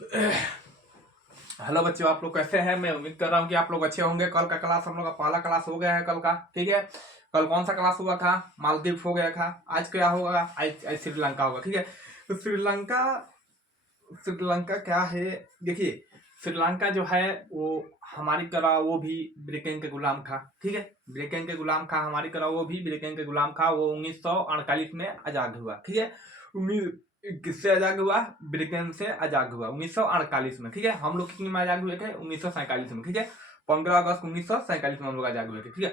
Hello बच्चों, आप लोग कैसे हैं? मैं उम्मीद कर रहा हूँ कि आप लोग अच्छे होंगे। कल का क्लास हम लोग का पहला क्लास हो गया है कल का, ठीक है। कल कौन सा क्लास हुआ था? मालदीव हो गया था। आज क्या होगा? आज श्रीलंका होगा, ठीक है। तो श्रीलंका श्रीलंका क्या है? देखिए, श्रीलंका जो है वो हमारी तरह वो भी ब्रिटेन के गुलाम था, ठीक है। ब्रिटेन के गुलाम था, हमारी तरह वो भी ब्रिटेन के गुलाम था। वो 1948 में आजाद हुआ, ठीक है। किससे आजाद हुआ? ब्रिटेन से आजाद हुआ 1948 में, ठीक है। हम लोग कितने में आजाद हुए थे? 1947 में, ठीक है। 15 अगस्त 1947 में हम लोग आजाद हुए थे, ठीक है।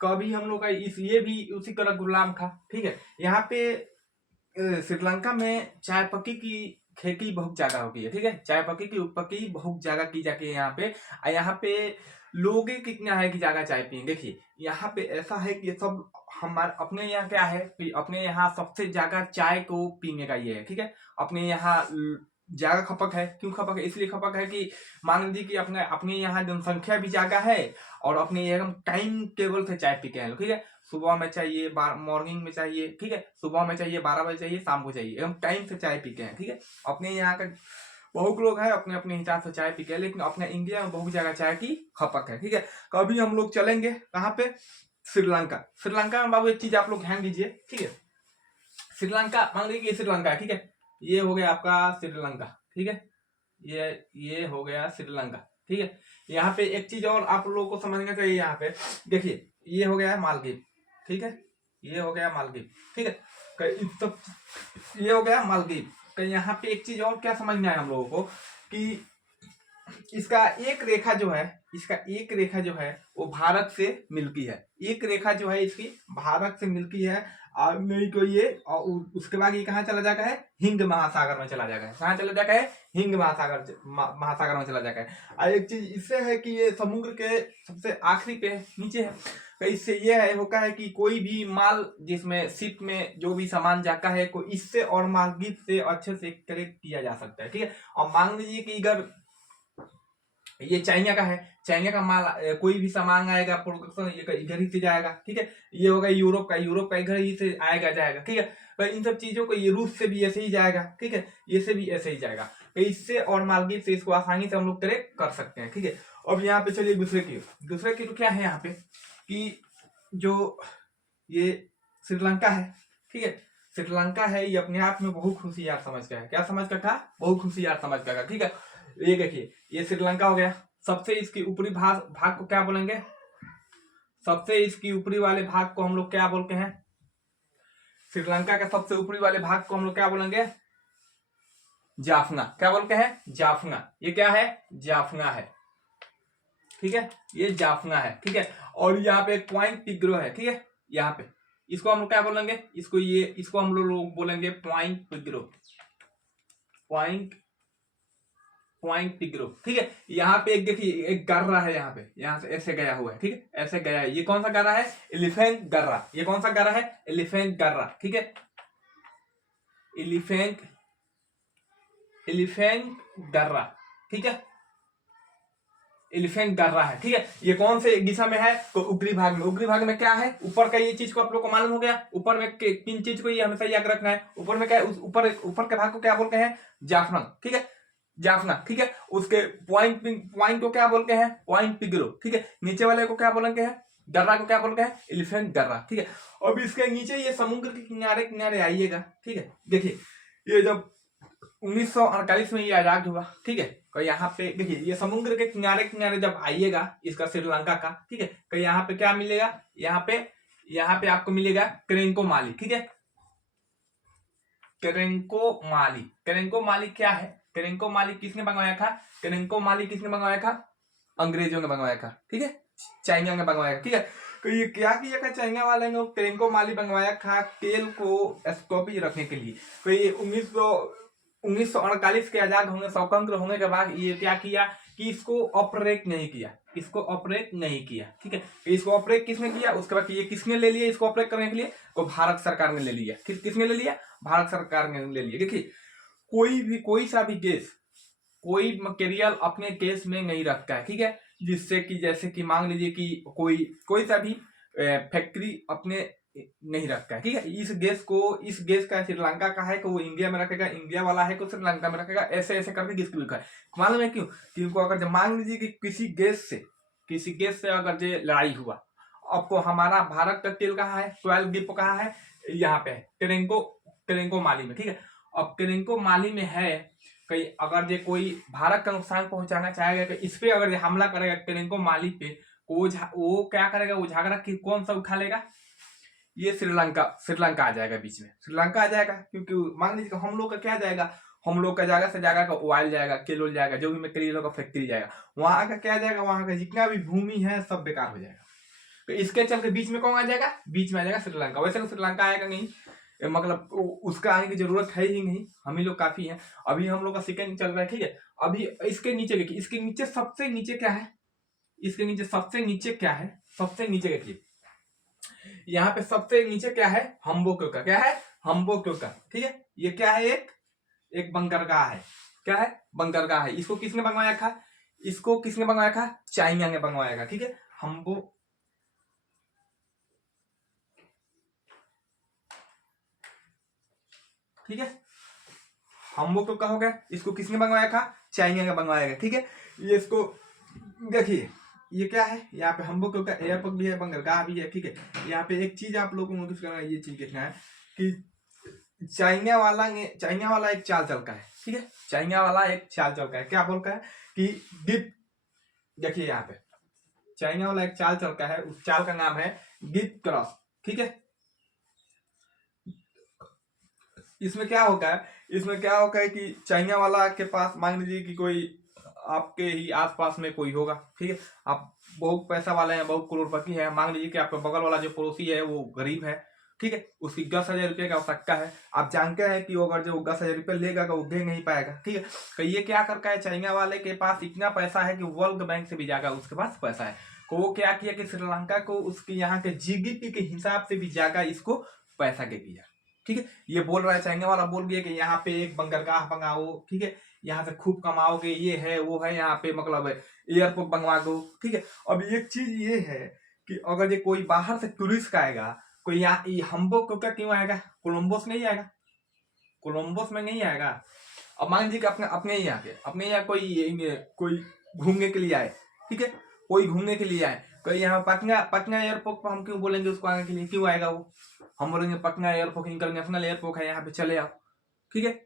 कभी हम लोग का ये भी उसी तरह गुलाम था, ठीक है। यहाँ पे श्रीलंका में चाय पत्ती की खेती बहुत ज्यादा होती है, ठीक है। चाय पत्ती की उत्पत्ति बहुत ज्यादा की जाती है यहाँ पे। और यहाँ पे लोग कितना है कि ज्यादा चाय पिए? देखिए, यहाँ पे ऐसा है कि सब हमारे अपने यहाँ क्या है कि अपने यहाँ सबसे ज्यादा चाय को पीने का ये है, ठीक है। अपने यहाँ ज्यादा खपत है। क्यों खपत है? इसलिए खपत है कि मान लीजिए कि अपने अपने यहाँ जनसंख्या भी ज्यादा है और अपने एकदम टाइम टेबल से चाय पीते हैं, ठीक है। सुबह में चाहिए, मॉर्निंग में चाहिए, ठीक है। सुबह में चाहिए, 12 बजे चाहिए, शाम को चाहिए, एकदम टाइम से चाय पीते हैं, ठीक है। अपने यहाँ का बहुत लोग हैं अपने अपने हिसाब से चाय पीते हैं, लेकिन अपने इंडिया में बहुत ज्यादा चाय की खपत है, ठीक है। कभी हम लोग चलेंगे कहाँ पे? श्रीलंका। श्रीलंका में बाबू एक चीज आप लोग ध्यान दीजिए, ठीक है। श्रीलंका, मान लीजिए ये श्रीलंका है, ठीक है। ये हो गया आपका श्रीलंका, ठीक है। ये हो गया श्रीलंका, ठीक है। यहाँ पे एक चीज और आप लोगों को समझना चाहिए। यहाँ पे देखिए, ये हो गया मालदीव, ठीक है। ये हो गया मालदीव, ठीक है। तो ये हो गया मालदीव। तो यहाँ पे एक चीज और क्या समझना है हम लोगों को कि इसका एक रेखा जो है, इसका एक रेखा जो है वो भारत से मिलती है। एक रेखा जो है इसकी भारत से मिलती है। और नहीं तो ये और उसके बाद ये कहाँ चला जाता है? हिंद महासागर में चला जाता है। कहाँ चला जाता है? हिंद महासागर में चला जाता है। और एक चीज इससे है कि ये समुद्र के सबसे आखिरी पे नीचे है। तो इससे ये है होता है कि कोई भी माल जिसमें शिप में जो भी सामान जाता है को इससे और मार्गित से अच्छे से कलेक्ट किया जा सकता है, ठीक है। और मान लीजिए कि इधर ये चाइना का है, चाइना का माल कोई भी सामान आएगा प्रोडक्शन इधर ही से जाएगा, ठीक है। ये होगा यूरोप का, यूरोप का इधर ही से आएगा जाएगा, ठीक है। तो इन सब चीजों को ये रूस से भी ऐसे ही जाएगा, ठीक है। ये से भी ऐसे ही जाएगा। तो इससे और मार्केट से इसको आसानी से हम लोग करेक्ट कर सकते हैं, ठीक है। अब यहाँ पे चलिए दूसरे की तो क्या है यहाँ पे कि जो ये श्रीलंका है, ठीक है। श्रीलंका है, ये अपने आप में बहुत खुशियार समझ का है। क्या समझ का था? बहुत खुशियार समझ का, ठीक है। ये देखिए, ये श्रीलंका हो गया। सबसे इसकी ऊपरी भाग भाग को क्या बोलेंगे? सबसे इसकी ऊपरी वाले भाग को हम लोग क्या बोलते हैं? श्रीलंका के सबसे ऊपरी वाले भाग को हम लोग क्या बोलेंगे? जाफना। क्या बोलते हैं? जाफना। ये क्या है? जाफना है, ठीक है। ये जाफना है, ठीक है। और यहाँ पे एक पॉइंट टिग्रो है, ठीक है। यहाँ पे इसको हम लोग क्या बोलेंगे? इसको हम लोग बोलेंगे पॉइंट टिग्रो। पॉइंट पॉइंट टिग्रो, ठीक है। यहाँ पे एक देखिए, एक गर्रा है यहाँ पे, यहाँ से ऐसे गया हुआ है, ठीक है। ऐसे गया है। ये कौन सा गर्रा है? एलिफेंट गर्रा। ये कौन सा गर्रा है? एलिफेंट गर्रा, ठीक है। एलिफेंट एलिफेंट गर्रा, ठीक है। एलिफेंट गर्रा है, ठीक है। ये कौन से दिशा में है? तो ऊपरी भाग में। ऊपरी भाग में क्या है? ऊपर का ये चीज को आप लोग को मालूम हो गया। ऊपर में किन चीज को ये हमेशा याद रखना है। ऊपर में क्या है? ऊपर के भाग को क्या बोलते हैं? जाफना, ठीक है। जाफना, ठीक है। उसके पॉइंट को क्या बोलते हैं? पॉइंट पिग्रो, ठीक है। नीचे वाले को क्या बोलते हैं? गर्रा को क्या बोलते हैं? एलिफेंट गर्रा, ठीक है। अब इसके नीचे ये समुद्र के किनारे किनारे आइएगा, ठीक है। देखिए, ये जब 1948 में ये आजाद हुआ, ठीक है। तो यहाँ पे देखिए, ये समुद्र के किनारे किनारे जब आइएगा इसका श्रीलंका का, ठीक है। तो यहाँ पे क्या मिलेगा? यहाँ पे आपको मिलेगा क्रेंको माली, ठीक है। क्रेंको माली क्या है? क्रेंको माली किसने मंगवाया था? क्रेंको माली किसने मंगवाया था? अंग्रेजों ने मंगवाया था, ठीक है। चाइना ने मंगवाया था, ठीक है। तो ये क्या किया था चाइना वाले ने? क्रेंको माली मंगवाया था तेल को स्टॉपेज रखने के लिए। तो ये 1948 के आजाद होने, स्वतंत्र होने के बाद ये क्या किया कि इसको ऑपरेट नहीं किया। इसको ऑपरेट नहीं किया, ठीक है। इसको ऑपरेट किसने किया? उसके बाद ये किसने ले लिया इसको ऑपरेट करने के लिए? तो भारत सरकार ने ले लिया। किसने ले लिया? भारत सरकार ने ले लिया। देखिए, कोई सा भी देश कोई मटेरियल अपने देश में नहीं रखता है, ठीक है। जिससे कि जैसे कि मान लीजिए कि कोई सा भी फैक्ट्री अपने नहीं रखता है, ठीक है। इस गैस का श्रीलंका का है कि वो इंडिया में रखेगा, इंडिया वाला है कि श्रीलंका में रखेगा, ऐसे ऐसे करके किसको लिखा है मालूम है क्यों? क्योंकि अगर मान लीजिए कि किसी गैस से अगर ये लड़ाई हुआ, आपको हमारा भारत का तेल कहाँ है, ट्वेल्व डिपो कहाँ है, यहाँ पे है टेरेंको माली में, ठीक है। अब टेरेंको माली में है, कहीं अगर ये कोई भारत का नुकसान पहुंचाना चाहेगा कि इस पे अगर ये हमला करेगा टेरेंको माली पे, वो क्या करेगा, वो झगड़ा कौन सा उठा लेगा, ये श्रीलंका आ जाएगा बीच में, श्रीलंका आ जाएगा। क्योंकि मान लीजिए हम लोग का क्या जाएगा, हम लोग का जाएगा से जाएगा का ऑयल जाएगा, केलोल जाएगा, जो भी मटेरियल होगा फैक्ट्री जाएगा, वहां का क्या जाएगा, वहां का जितना भी भूमि है सब बेकार हो जाएगा। तो इसके चलते बीच में कौन आ जाएगा, बीच में आ जाएगा श्रीलंका। वैसे तो श्रीलंका आएगा नहीं, मतलब उसका आने की जरूरत है ही नहीं, हम ही लोग काफी है। अभी हम लोग का सेकंड चल रहा है, ठीक है। अभी इसके नीचे देखिए, इसके नीचे सबसे नीचे क्या है, इसके नीचे सबसे नीचे क्या है, सबसे नीचे देखिए, यहाँ पे सबसे नीचे क्या है, हम्बोक्यो का, क्या है, हम्बोक्यो का, ठीक है। ये क्या है, एक बंदरगाह है, क्या है, बंदरगाह है। इसको किसने बनवाया था, इसको किसने बनवाया था, चाइना ने बनवाया था, ठीक है। ठीक है, हम्बोक्यो का हो गया, इसको किसने बनवाया था, चाइना ने बनवाया था, ठीक है। ये इसको देखिए, ये क्या है, यहाँ पे हम्बोक्यो का एयरपोर्ट भी है, बंदरगाह भी है, ठीक है। यहाँ पे एक चीज आप लोगों को नोटिस करना है, ये चीज देखना है कि चाइना वाला एक चाल चलता है, ठीक है। चाइना वाला एक चाल चलता है, क्या बोलता है कि डिप, देखिए यहाँ पे चाइना वाला एक चाल चलता है, उस चाल का नाम है डिप क्रॉस, ठीक है। इसमें क्या होगा है, इसमें क्या होगा है कि चाइना वाला के पास मान लीजिए कि कोई आपके ही आसपास में कोई होगा, ठीक है। आप बहुत पैसा वाले हैं, बहुत करोड़पति है, मान लीजिए कि आपका बगल वाला जो पड़ोसी है वो गरीब है, ठीक है। उसकी 10,000 रुपये की आवश्यकता है, आप जानते हैं कि अगर जो 10,000 रुपये लेगा तो वो दे नहीं पाएगा, ठीक है। तो ये क्या करता है, चाइना वाले के पास इतना पैसा है कि वर्ल्ड बैंक से भी जाएगा, उसके पास पैसा है। तो वो क्या किया कि श्रीलंका को उसके यहाँ के जीडीपी के हिसाब से भी जाएगा, इसको पैसा दे दिया, ठीक है। ये बोल रहा है, चाइना वाला बोल गया कि यहाँ पे एक बंदरगाह बनाओ, ठीक है, यहाँ से खूब कमाओगे, ये है वो है, यहाँ पे मतलब एयरपोर्ट बनवा दो, ठीक है। अब एक चीज ये है कि अगर ये कोई बाहर से टूरिस्ट आएगा, कोई यहाँ हम्बोक्यो का क्यों आएगा, कोलंबोस नहीं आएगा, कोलंबोस में नहीं आएगा। अब मान लीजिए कि अपने यहाँ कोई घूमने के लिए आए, ठीक है, कोई घूमने के लिए आए, कोई यहाँ पटना पटना एयरपोर्ट पर हम क्यों बोलेंगे उसको आने के लिए, क्यों आएगा वो, हम बोलेंगे पटना एयरपोर्ट इंटरनेशनल एयरपोर्ट है, यहाँ पे चले आओ, ठीक है।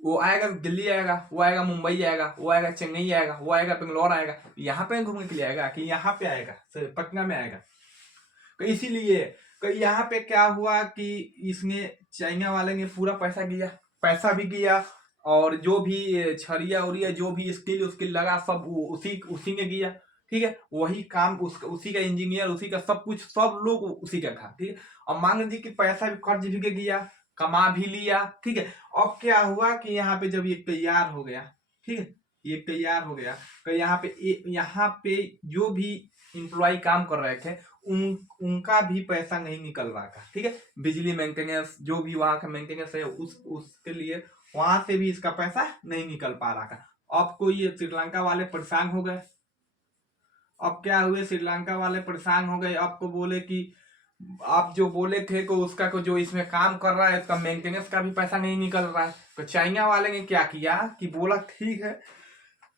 वो आएगा दिल्ली आएगा, वो आएगा मुंबई आएगा, वो आएगा चेन्नई आएगा, वो आएगा बेंगलोर आएगा, यहाँ पे घूमने के लिए आएगा कि यहाँ पे आएगा, पटना में आएगा। तो इसीलिए यहाँ पे क्या हुआ कि इसने चाइना वाले ने पूरा पैसा भी किया, और जो भी छरिया उरिया जो भी स्किल लगा सब उसी ने किया, ठीक है। वही काम उसी का इंजीनियर, उसी का सब कुछ, सब लोग उसी का था, ठीक है। अब मान लीजिए कि पैसा भी कर्ज भी किया, कमा भी लिया, ठीक है। अब क्या हुआ कि यहाँ पे जब ये तैयार हो गया, ठीक है, ये तैयार हो गया, तो यहाँ पे जो भी इम्प्लॉय काम कर रहे थे उनका भी पैसा नहीं निकल रहा था, ठीक है। बिजली मेंटेनेंस जो भी वहां का मेंटेनेंस है उसके लिए वहां से भी इसका पैसा नहीं निकल पा रहा था। अब को ये श्रीलंका वाले परेशान हो गए। अब क्या हुए, श्रीलंका वाले परेशान हो गए, आपको बोले कि आप जो बोले थे को उसका को जो इसमें काम कर रहा है उसका मेंटेनेंस का भी पैसा नहीं निकल रहा है। तो चाइना वाले ने क्या किया कि बोला ठीक है,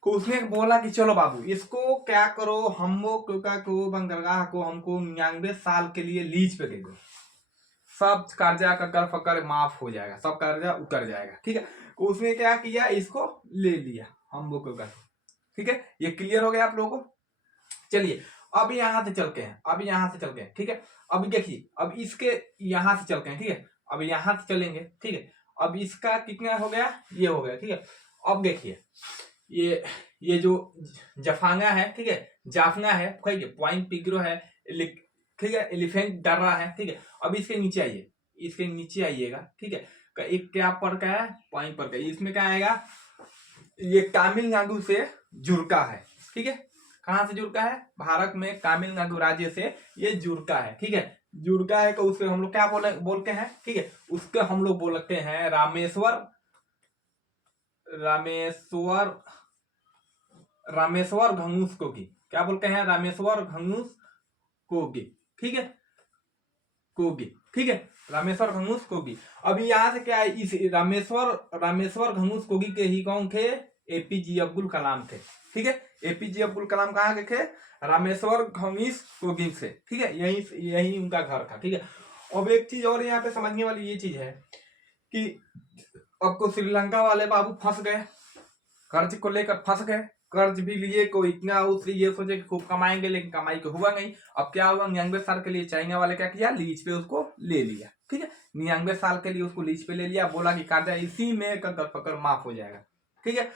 को उसने बोला कि चलो बाबू इसको क्या करो, को बंदरगाह को हमको 99 साल के लिए लीज पे दे दो, सब कर्जा का कर फकर माफ हो जाएगा, सब कर्जा उतर जाएगा, ठीक है। तो उसने क्या किया, इसको ले लिया का, ठीक है। ये क्लियर हो गया आप लोगों को। चलिए अब यहाँ से चलते हैं, ठीक है। अब देखिए, अब इसके यहाँ से चलते हैं, ठीक है। अब यहाँ से चलेंगे, ठीक है। अब इसका कितना हो गया, ये हो गया, ठीक है। अब देखिए ये जो जफांगा है, ठीक है, जाफना है, ठीक है, पॉइंट पिग्रो है, ठीक है, एलिफेंट डर्रा है, ठीक है। अब इसके नीचे आइएगा, ठीक है। एक क्या पर का है, पॉइंट पर का, इसमें क्या आएगा, ये तमिलनाडु से जुड़का है, ठीक है। कहां से जुड़का है, भारत में तमिलनाडु राज्य से ये जुड़का है, ठीक है। जुड़का है तो उसके हम लोग क्या बोलते हैं, ठीक है, उसके हम लोग बोलते हैं रामेश्वर घंगुस कोगी, क्या बोलते हैं, रामेश्वर घंगुस कोगी, ठीक है, कोगी, ठीक है, रामेश्वर घंगुस कोगी। अभी यहाँ से क्या है, इस रामेश्वर घंगुस कोगी के ही कौन थे, एपीजे अब्दुल कलाम थे, ठीक है। एपीजे अब्दुल कलाम कहाँ के थे, रामेश्वर घंगुस कोगी से, ठीक है, यही उनका घर था, ठीक है। अब एक चीज और यहाँ पे समझने वाली ये चीज है कि आपको श्रीलंका वाले बाबू फंस गए, कर्ज को लेकर फंस गए, कर्ज भी लिए, कोई इतना उससे ये सोचे कि खूब कमाएंगे, लेकिन कमाई को हुआ नहीं। अब क्या हुआ, 99 साल के लिए चाइना वाले क्या किया, लीज पे उसको ले लिया, ठीक है, 99 साल के लिए उसको लीज पे ले लिया, बोला कि कर्जा इसी में कर पकड़ माफ हो जाएगा, ठीक है।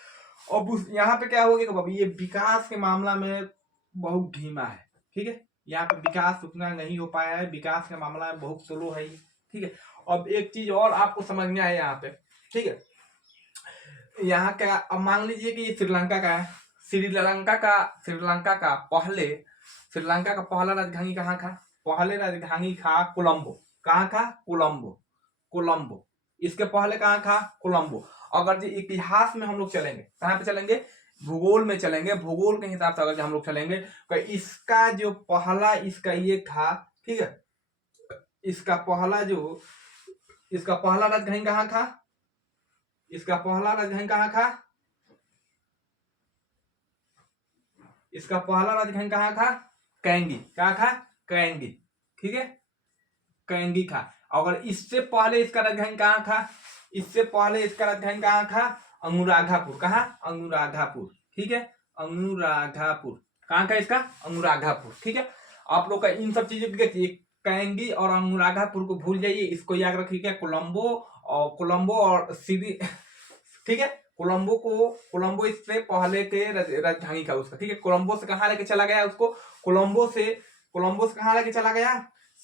अब उस यहाँ पे क्या हो गया, ये विकास के मामला में बहुत धीमा है, ठीक है, यहाँ पे विकास उतना नहीं हो पाया है, विकास के मामला में बहुत स्लो है, ठीक है। अब एक चीज और आपको समझना है यहाँ पे, ठीक है, यहाँ क्या, अब मान लीजिए कि श्रीलंका का है, श्रीलंका का पहला राजधानी कहाँ था, पहले राजधानी था कोलंबो, कहाँ था, कोलंबो। इसके पहले कहाँ था, कोलंबो। अगर जो इतिहास में हम लोग चलेंगे, कहाँ पे चलेंगे, भूगोल में चलेंगे, भूगोल के हिसाब से अगर हम लोग चलेंगे तो इसका जो पहला इसका ये था, ठीक है, इसका पहला राजधानी कहाँ था, इसका पहला राजधानी कहाँ था, इसका पहला राजधानी कहाँ था, कैंगी, क्या था, कैंगी, ठीक है, कैंगी था। अगर इससे पहले इसका राजधानी कहाँ था, इससे पहले इसका राजधानी कहाँ था, अनुराधापुर, कहाँ, अनुराधापुर, ठीक है, अनुराधापुर, कहाँ का इसका, अनुराधापुर, ठीक है। आप लोग का इन सब चीजों की कैंगी और अनुराधापुर को भूल जाइए, इसको याद रखिएगा, कोलंबो और सीधी, ठीक है, कोलंबो इससे पहले के राजधानी था उसका, ठीक है। कोलंबो से कहाँ लेके चला गया उसको, कोलंबो से कहाँ लेके चला गया,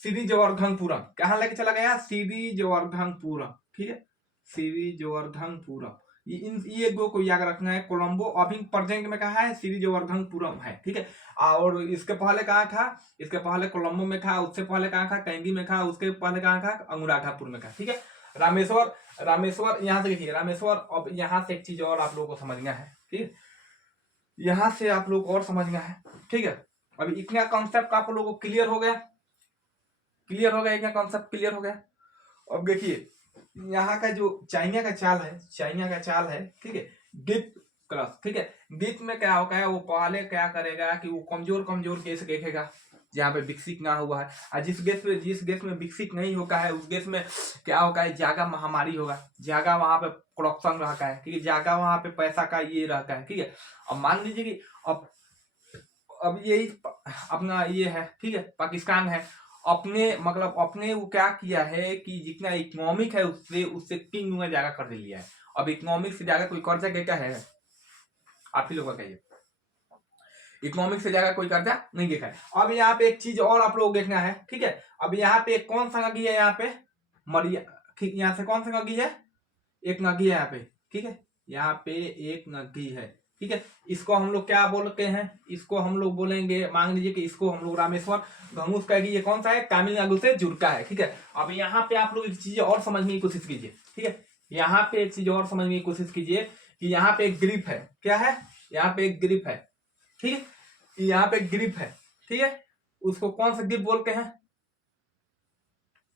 श्री जवर्धनपुरम, कहाँ लेके चला गया, श्री जवर्धनपुरम, ठीक है, श्री जवर्धनपुरम, ये दो को याद रखना है। कोलंबो अभी प्रेजेंट में कहा है, श्री जवर्धनपुरम है, ठीक है। और इसके पहले कहाँ था, इसके पहले कोलंबो में था, उससे पहले कहाँ था, कैंगी में था, उसके पहले कहाँ था, अनुराधापुर में था, ठीक है। रामेश्वर यहाँ से देखिए, रामेश्वर। अब यहाँ से एक चीज और आप लोगों को समझना है, ठीक है, यहाँ से आप लोग और समझना है, ठीक है। अभी इतना कॉन्सेप्ट आप लोगों को क्लियर हो गया, इतना कॉन्सेप्ट क्लियर हो गया। अब देखिए यहाँ का जो चाइना का चाल है, ठीक है, डिप क्रॉस, ठीक है, डिप में क्या होगा है, वो पहले क्या करेगा कि वो कमजोर केस देखेगा जहाँ पे विकसित ना हुआ है, और जिस गैस में विकसित नहीं होगा है, उस गैस में क्या होगा है, जागा महामारी होगा, जागा वहां पे करप्शन रहता है, ठीक है, जागा वहां पे पैसा का ये रहता है, ठीक है। अब मान लीजिए कि अब यही अपना ये है, ठीक है, पाकिस्तान है, अपने वो क्या किया है कि जितना इकोनॉमिक है उससे 3 गुना ज्यादा कर्ज लिया है। अब इकोनॉमिक से ज्यादा कोई कर्जा देता है, आप ही लोग का कहिए, इकोनॉमिक से ज्यादा कोई कर्जा नहीं देखा है। अब यहाँ पे एक चीज और आप लोग देखना है, ठीक है, अब यहाँ पे कौन सा नदी है, यहाँ पे मरिया, ठीक, यहाँ से कौन सा नदी है, एक नदी है यहाँ पे, ठीक है, यहाँ पे एक नदी है, ठीक है। इसको हम लोग क्या बोलते हैं, इसको हम लोग बोलेंगे, मान लीजिए कि इसको हम लोग रामेश्वर घंगुस कहेंगे, ये कौन सा है, तमिलनाडु से जुड़ता है, ठीक है। अब यहाँ पे आप लोग एक चीज और समझने की कोशिश कीजिए, ठीक है, यहाँ पे एक चीज और समझने की कोशिश कीजिए कि यहाँ पे एक ग्रिप है, क्या है, यहाँ पे एक ग्रिप है, ठीक है, यहाँ पे ग्रिप है, ठीक है, उसको कौन सा ग्रिप बोलते हैं,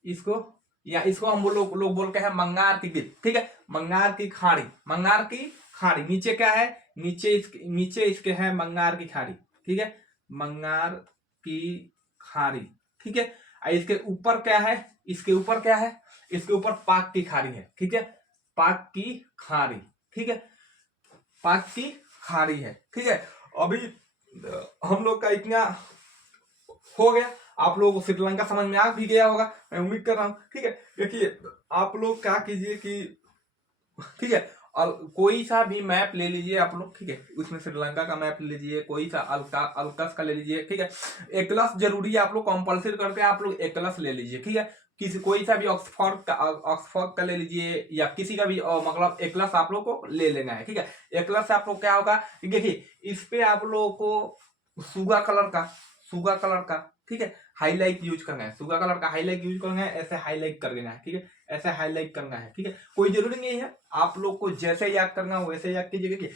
इसको हम लोग बोलते हैं मंगार की ग्रिप, ठीक है, मंगार की खाड़ी, नीचे क्या है, नीचे इसके है मंगार की खाड़ी, ठीक है, मंगार की खाड़ी, ठीक है। इसके ऊपर क्या है, इसके ऊपर पाक की खाड़ी है, ठीक है, पाक की खाड़ी, ठीक है, पाक की खाड़ी है, ठीक है। अभी हम लोग का इतना हो गया, आप लोगों को श्रीलंका समझ में आ भी गया होगा, मैं उम्मीद कर रहा हूँ, ठीक है। देखिए आप लोग क्या कीजिए कि, ठीक है, और कोई सा भी मैप ले लीजिए आप लोग, ठीक है, उसमें श्रीलंका का मैप ले लीजिए, कोई सा अल्कस का ले लीजिए, ठीक है, एटलस जरूरी है, आप लोग कंपल्सरी करके आप लोग एटलस ले लीजिए, ठीक है, कोई सा भी ऑक्सफोर्ड का ले लीजिए, या किसी का भी मतलब एटलस आप लोग को ले लेना है, ठीक है। एटलस से आप लोग क्या होगा, देखिए इस पे आप लोगों को सुगा कलर का, ठीक है, हाईलाइट यूज करना है, सुगा कलर का हाईलाइट यूज करना है, ऐसे हाईलाइट कर देना है, ठीक है, ऐसे हाईलाइट करना है, ठीक है। कोई जरूरी नहीं है, आप लोग को जैसे याद करना हो वैसे याद कीजिएगा। कि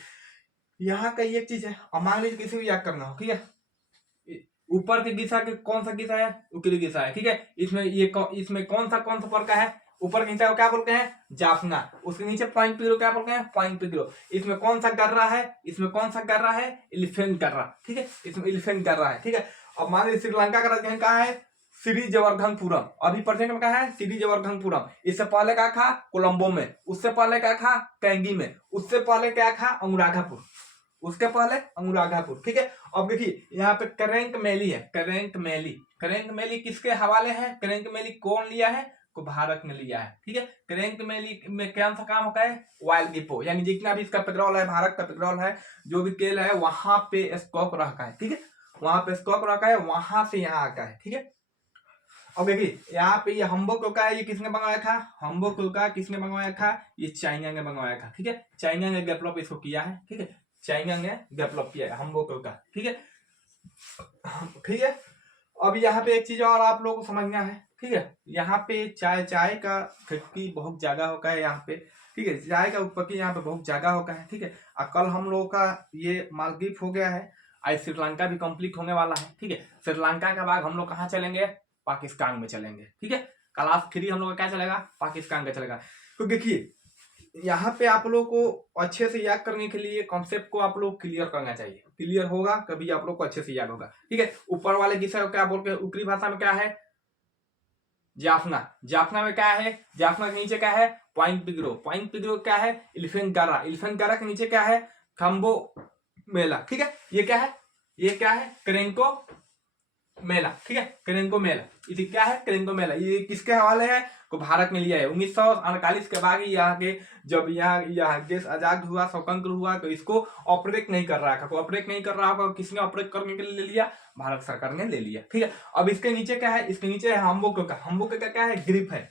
यहाँ का ये चीज है, मान लीजिए किसी को याद करना हो, ठीक है, ऊपर की दिशा के कौन सा दिशा है, उत्तरी दिशा है, ठीक है। इसमें कौन सा पर्क है, ऊपर के हिस्से को क्या बोलते हैं, जाफना। उसके नीचे पॉइंट पिगरो क्या बोलते हैं, पॉइंट पिगरो। इसमें कौन सा गर्रा है, एलिफेंट गर्रा, ठीक है, इसमें एलिफेंट गर्रा है, ठीक है। अब मान लीजिए श्रीलंका का राजधानी कहाँ है, श्रीजवर्धनपुरम। अभी प्रेजेंट में कहा है, श्रीजवर्धनपुरम। इससे पहले क्या था, कोलंबो में। उससे पहले क्या था, कैंगी में। उससे पहले क्या था, अनुराधापुर। उसके पहले अनुराधापुर, ठीक है। अब देखिए यहाँ पे करेंट मैली है, करेंट मैली किसके हवाले है, करेंट मैली कौन लिया है, को भारत ने लिया है, ठीक है। करेंट मैली में कौन सा काम होता है, ऑयल डिपो, यानी जितना भी इसका पेट्रोल है, भारत का पेट्रोल है, जो भी तेल है, वहां पे स्टॉक रखा है, ठीक है। वहां पे स्टॉक रखा है, वहां से यहाँ आता है, ठीक है। अब देखिए यहाँ पे ये हम्बोकोका है, ये किसने मंगवाया था, हम्बोकोका किसने मंगवाया था, ये चाइना ने मंगवाया था, ठीक है। चाइना ने डेवलप इसको किया है, ठीक है, चाइना ने डेवलप किया है हम्बोकोका, ठीक है, ठीक है। अब यहाँ पे एक चीज और आप लोगों को समझना है, ठीक है। यहाँ पे चाय का फैक्ट्री बहुत ज्यादा होता है यहाँ पे, ठीक है। चाय का उत्पत्ति यहाँ पे बहुत ज्यादा होता है, ठीक है। और कल हम लोगों का ये मालदीव हो गया है, आज श्रीलंका भी कंप्लीट होने वाला है, ठीक है। श्रीलंका के बाद हम लोग कहाँ चलेंगे, पाकिस्तान में चलेंगे, ठीक है। क्लास 3 हम लोग का क्या चलेगा, पाकिस्तान का चलेगा। तो देखिए यहाँ पे आप लोग को अच्छे से याद करने के लिए कॉन्सेप्ट को आप लोग क्लियर करना चाहिए, क्लियर होगा कभी आप लोग को अच्छे से याद होगा, ठीक है। ऊपर वाले विषय को क्या बोलते हैं, ऊपरी भाषा में क्या है, जाफना में क्या है, जाफना के नीचे क्या है, पॉइंट पिगरो क्या है, एलिफेंट गारा के नीचे क्या है, खम्बो मेला, ठीक है। ये क्या है, करेंको मेला, ठीक है, करेंको मेला। इसे क्या है, करेंको मेला, ये किसके हवाले है, को भारत में लिया है 1948 के बाद यहाँ के, जब यहाँ देश आजाद हुआ, स्वतंत्र हुआ, तो इसको ऑपरेट नहीं कर रहा था, ऑपरेट नहीं कर रहा होगा, किसने ऑपरेट करने के लिए ले लिया, भारत सरकार ने ले लिया, ठीक है। अब इसके नीचे क्या है, इसके नीचे है हम्बोकोका क्या है, ग्रिप है,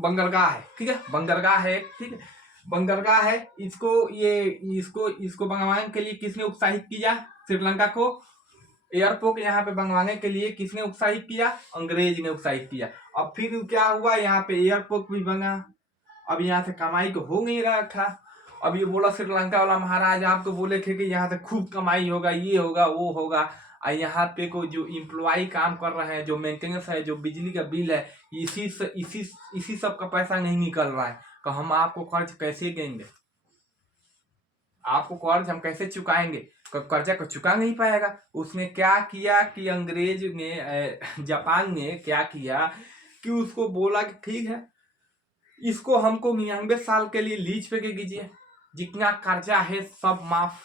बंदरगाह है, ठीक है, बंदरगाह है, ठीक है, बंदरगाह है। इसको बनवाने के लिए किसने उत्साहित किया, श्रीलंका को एयरपोर्ट यहाँ पे बनवाने के लिए किसने उत्साहित किया, अंग्रेज ने उत्साहित किया। अब फिर क्या हुआ, यहाँ पे एयरपोर्ट भी बना। अब यहाँ से कमाई तो हो नहीं रहा था। अब ये बोला श्रीलंका वाला महाराज आपको बोले थे कि यहाँ से खूब कमाई होगा, ये होगा वो होगा, और यहाँ पे को जो इम्प्लॉय काम कर रहे हैं, जो मेंटेनेंस है, जो बिजली का बिल है, इसी सब का पैसा नहीं निकल रहा है, तो हम आपको कर्ज कैसे देंगे, आपको कर्ज हम कैसे चुकाएंगे, कर्जा को चुका नहीं पाएगा। उसने क्या किया कि अंग्रेज ने, जापान ने क्या किया कि उसको बोला कि ठीक है, इसको हमको 99 साल के लिए लीज पे कीजिए, जितना कर्जा है सब माफ,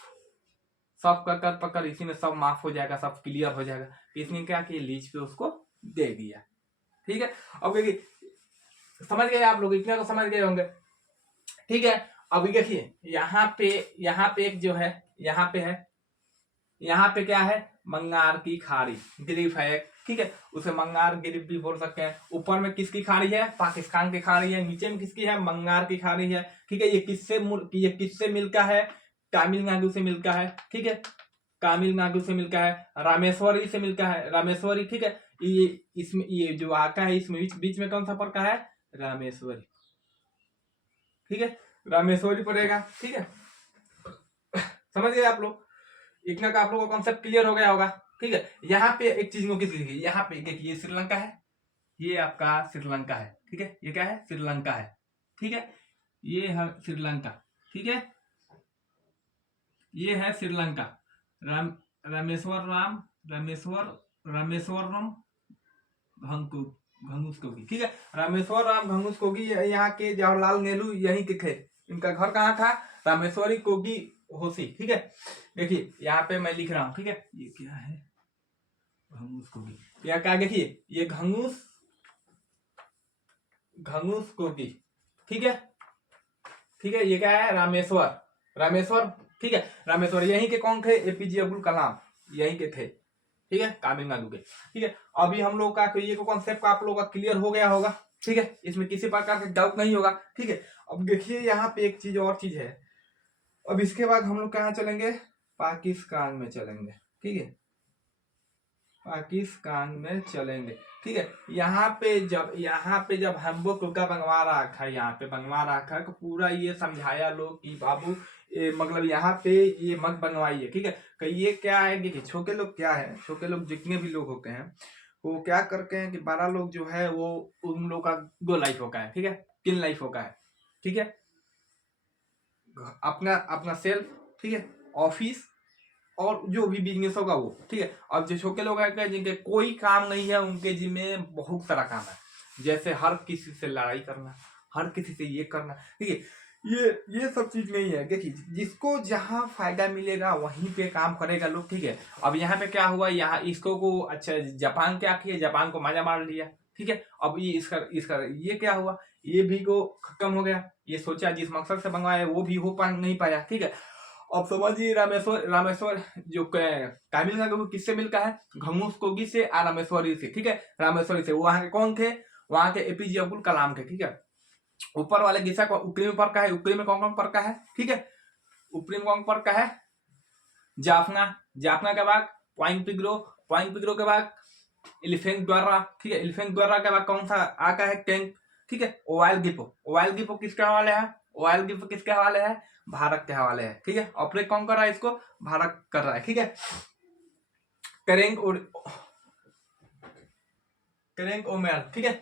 सब कर पकड़ इसी में सब माफ हो जाएगा, सब क्लियर हो जाएगा। इसने क्या किया, लीज पे उसको दे दिया, ठीक है। अब देखिए समझ गए आप लोग, इतना तो समझ गए होंगे, ठीक है। अभी देखिए यहाँ पे एक जो है, यहाँ पे क्या है, मंगार की खाड़ी गिरिफ है, ठीक है, उसे मंगार गिरिफ भी बोल सकते हैं। ऊपर में किसकी खाड़ी है, पाकिस्तान की खाड़ी है, नीचे में किसकी है, मंगार की खाड़ी है, ठीक है। ये किससे मिलता है, तमिलनाडु से मिलता है, ठीक है, तमिलनाडु से मिलता है, रामेश्वरी से मिलता है, रामेश्वरी, ठीक है। ये इसमें ये जो आता है, इसमें बीच में कौन सा पड़ता है, रामेश्वरी, ठीक है, रामेश्वरी पड़ेगा, ठीक है। समझ गए आप लोग, इतना का आप लोगों का कॉन्सेप्ट क्लियर हो गया होगा, ठीक है। यहाँ पे एक चीज नोटिस कीजिए, यहाँ पे देखिए श्रीलंका है, ये आपका श्रीलंका है, ठीक है, ये क्या है, श्रीलंका है, ठीक है, ये है श्रीलंका, ठीक है, ये है श्रीलंका, रामेश्वरम घंगुस कोगी, ठीक है, रामेश्वरम घंगुस कोगी, यहाँ के जवाहरलाल नेहरू यहीं के थे, इनका घर कहाँ था, रामेश्वरी कोगी होसी, ठीक है। देखिए यहाँ पे मैं लिख रहा हूँ, ठीक है, ये क्या है, घंगुस कोगी, यहाँ क्या देखिए, ये घंगुस कोगी, ठीक है, ठीक है, ये क्या है, रामेश्वर, ठीक है, रामेश्वर यहीं के कौन थे, एपीजे अब्दुल कलाम यहीं के थे, ठीक है, तमिलनाडु के, ठीक है। अभी हम लोग का ये कॉन्सेप्ट आप लोग का क्लियर हो गया होगा, ठीक है, इसमें किसी प्रकार का डाउट नहीं होगा, ठीक है। अब देखिए यहाँ पे एक चीज और चीज है, अब इसके बाद हम लोग कहाँ चलेंगे, पाकिस्तान में चलेंगे, ठीक है, पाकिस्तान में चलेंगे, ठीक है। यहाँ पे जब हम्बोकोका बनवा रहा था, यहाँ पे बनवा रहा था, तो पूरा ये समझाया लोग कि बाबू मतलब यहाँ पे ये मत बनवाइए, ठीक है। कि ये क्या है, देखिए छोटे लोग क्या है, छोटे लोग जितने भी लोग होते हैं वो क्या करते हैं कि बड़ा लोग जो है वो उन लोग का दो लाइफ होता है, ठीक है, तीन लाइफ होता है, ठीक है। अपना अपना सेल्फ, ठीक है, ऑफिस और जो भी बिजनेस होगा वो, ठीक है। अब जो छोटे लोग हैं जिनके कोई काम नहीं है, उनके जिम्मे बहुत सारा काम है, जैसे हर किसी से लड़ाई करना, हर किसी से ये करना, ठीक है। ये सब चीज नहीं है। देखिए जिसको जहाँ फायदा मिलेगा वहीं पे काम करेगा लोग, ठीक है। अब यहाँ पे क्या हुआ, यहाँ इसको को अच्छा जापान क्या किया, जापान को मजा मार लिया, ठीक है। अब ये इसका ये क्या हुआ, ये भी को खत्म हो गया। ये सोचा जिस मकसद से मंगवाया वो भी हो पा नहीं पाया, ठीक है। अब समझिए रामेश्वर रामेश्वर जो तमिलनाडु को किससे मिलता है, घमुस कोगी से और रामेश्वरी से, ठीक है। रामेश्वरी से वहां के कौन थे, वहां के एपीजे अब्दुल कलाम थे, ठीक है। ऊपर वाले दिशा को ऊपरी में पर का है, ऊपरी में कौन कौन पर का है, ठीक है। ऊपरी में कौन पर का है, जाफना, जाफना के बाद पॉइंट पिग्रो, पॉइंट पिग्रो के बाद एलिफेंट द्वारा, ठीक है। एलिफेंट द्वारा के बाद कौन सा आका है, टैंक, ठीक है। ओवाइल गिपो, ओवाइल गिपो किसके हवाले है, ओवाइल गिपो किसके हवाले है, भारत के हवाले है, ठीक है। ऑपरेट कौन कर रहा है इसको, भारत कर रहा है, ठीक है। करेंग और करेंग ओमेल, ठीक है।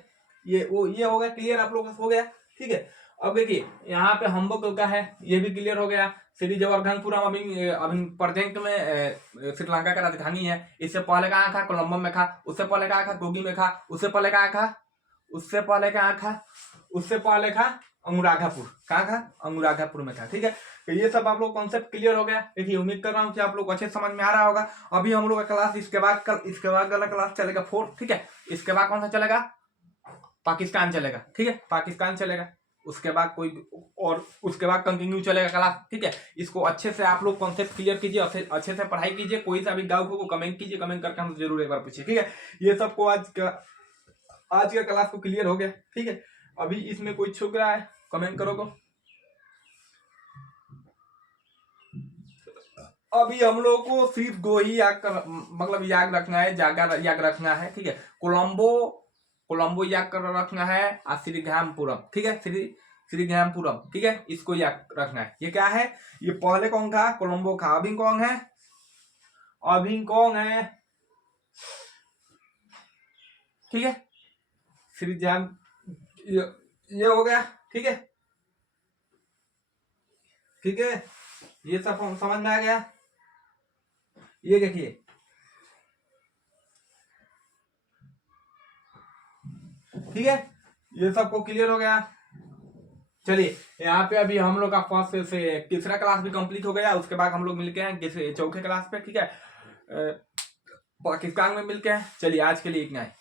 ये हो गया क्लियर, आप लोगों को हो गया, ठीक है। अब देखिए यहाँ पे हम्बोक का है, ये भी क्लियर हो गया। श्री जवाहरलालपुरम अभी प्रेजेंट में श्रीलंका का राजधानी है। इससे पहले कहाँ था, कोलंबो में था। उससे पहले कहाँ था, कोगी में था। उससे पहले कहाँ था, उससे पहले कहाँ था, उससे पहले था अनुराधापुर, कहाँ था, अनुराधापुर में था, ठीक है। तो ये सब आप लोग कॉन्सेप्ट क्लियर हो गया। देखिए उम्मीद कर रहा हूँ कि आप लोग अच्छे समझ में आ रहा होगा। अभी हम लोग का क्लास इसके बाद वाला क्लास चलेगा 4, ठीक है। इसके बाद कौन सा चलेगा, पाकिस्तान चलेगा, ठीक है, पाकिस्तान चलेगा। उसके बाद कोई और उसके बाद कंटिन्यू चलेगा क्लास, ठीक है। इसको अच्छे से आप लोग कॉन्सेप्ट क्लियर कीजिए, अच्छे से पढ़ाई कीजिए। कोई सा भी डाउट हो कमेंट कीजिए, कमेंट करके हम जरूर एक बार पूछिए, ठीक है। ये सबको आज का क्लास को क्लियर हो गया, ठीक है। अभी इसमें कोई छूट रहा है कमेंट करो को। अभी हम लोग को सिर्फ दो ही मतलब याद रखना है, याद रखना है, ठीक है। कोलंबो याद कर रखना है और श्रीघामपुरम, ठीक है। श्रीघामपुरम, ठीक है, इसको याद रखना है। ये क्या है, ये पहले कौन था, कोलंबो था। अभी कौन है, अभी कौन है, ठीक है। श्रीघाम ये हो गया, ठीक है, ठीक है। ये सब समझ में आ गया। ये देखिए ठीक है, ये सबको क्लियर हो गया। चलिए यहाँ पे अभी हम लोग का फर्स्ट से तीसरा क्लास भी कंप्लीट हो गया। उसके बाद हम लोग मिलके हैं चौथे क्लास पे, ठीक है। पाकिस्तान में मिलके हैं। चलिए आज के लिए इतना है।